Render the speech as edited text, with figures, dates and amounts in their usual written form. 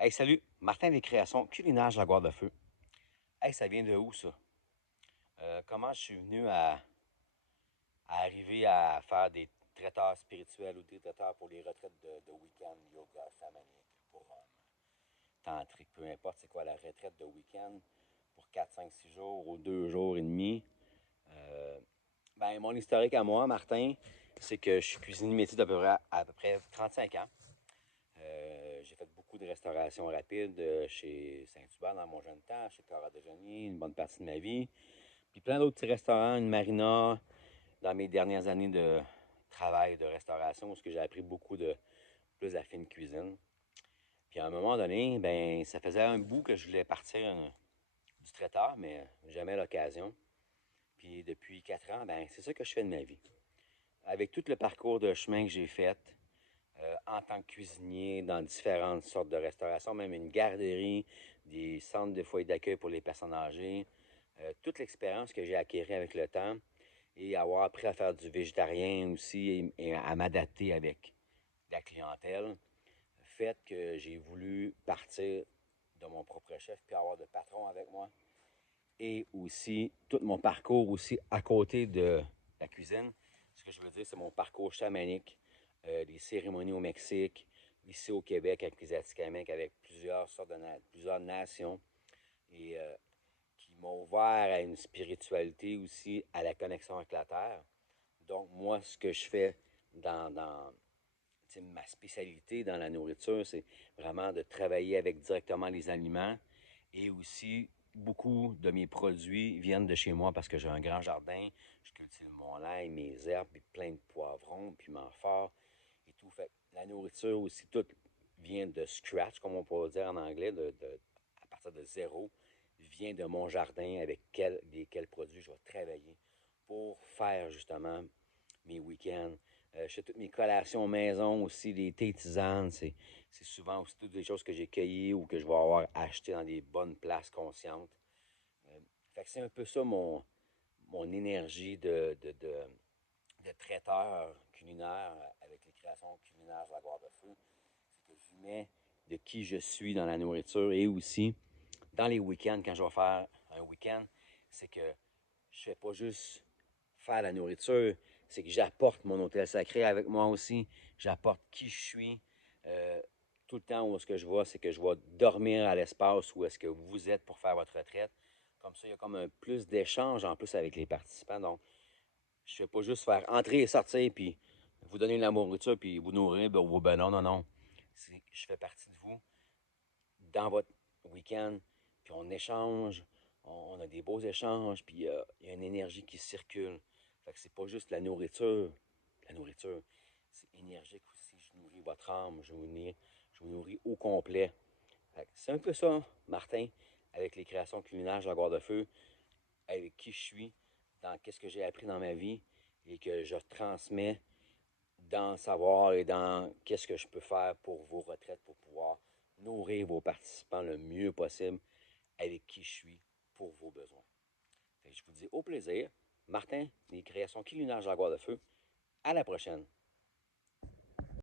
Hey, salut! Martin des créations culinaires Jaguar de Feu. Hey, ça vient de où ça? Comment je suis venu à arriver à faire des traiteurs spirituels ou des traiteurs pour les retraites de week-end, yoga, chamanique, pour tantrique, peu importe c'est quoi la retraite de week-end pour 4, 5, 6 jours ou 2 jours et demi. Mon historique à moi, Martin, c'est que je suis cuisinier métier d'à peu près 35 ans. J'ai fait beaucoup de restauration rapide chez Saint-Hubert dans mon jeune temps, chez Cara Déjeuner, une bonne partie de ma vie. Puis plein d'autres petits restaurants, une marina dans mes dernières années de travail de restauration, où j'ai appris beaucoup de plus à fine cuisine. Puis à un moment donné, ben ça faisait un bout que je voulais partir du traiteur, mais jamais l'occasion. Puis depuis 4 ans, ben c'est ça que je fais de ma vie. Avec tout le parcours de chemin que j'ai fait, en tant que cuisinier dans différentes sortes de restauration, même une garderie, des centres de foyers d'accueil pour les personnes âgées. Toute l'expérience que j'ai acquérie avec le temps et avoir appris à faire du végétarien aussi et à m'adapter avec la clientèle, fait que j'ai voulu partir de mon propre chef puis avoir de patron avec moi. Et aussi, tout mon parcours aussi à côté de la cuisine. Ce que je veux dire, c'est mon parcours chamanique, les cérémonies au Mexique, ici au Québec avec les Atikamekw, avec plusieurs sortes plusieurs nations. Et qui m'ont ouvert à une spiritualité aussi, à la connexion avec la terre. Donc, moi, ce que je fais dans ma spécialité dans la nourriture, c'est vraiment de travailler avec directement les aliments et aussi beaucoup de mes produits viennent de chez moi parce que j'ai un grand jardin, je cultive mon ail, mes herbes, puis plein de poivrons, piments forts et tout. Fait la nourriture aussi, tout vient de scratch, comme on pourrait dire en anglais, à partir de zéro, vient de mon jardin avec lesquels produits je vais travailler pour faire justement mes week-ends. Je fais toutes mes collations maison aussi, des thés tisanes. C'est souvent aussi toutes des choses que j'ai cueillies ou que je vais avoir achetées dans des bonnes places conscientes. Euh, Fait que c'est un peu ça mon énergie de traiteur culinaire avec les créations culinaires de la Gloire de Feu. C'est que je mets de qui je suis dans la nourriture et aussi dans les week-ends, quand je vais faire un week-end, c'est que je fais pas juste faire la nourriture, c'est que j'apporte mon hôtel sacré avec moi aussi, j'apporte qui je suis. Euh, Tout le temps où est-ce que je vais, c'est que je vais dormir à l'espace où est-ce que vous êtes pour faire votre retraite. Comme ça, il y a comme un plus d'échange en plus avec les participants. Donc, je fais pas juste faire entrer et sortir, puis vous donner de la nourriture, puis vous nourrir, ben non, non, non. Je fais partie de vous dans votre week-end, puis on échange, on a des beaux échanges, puis il y a une énergie qui circule. Fait que c'est pas juste la nourriture, c'est énergique aussi. Je nourris votre âme, je vous nourris au complet. C'est un peu ça, Martin, avec les créations culinaires Jaguar de Feu, avec qui je suis, dans qu'est-ce que j'ai appris dans ma vie et que je transmets dans savoir et dans qu'est-ce que je peux faire pour vos retraites pour pouvoir nourrir vos participants le mieux possible avec qui je suis pour vos besoins. Fait que je vous dis au plaisir. Martin, les créations culinaires Jaguar de Feu. À la prochaine.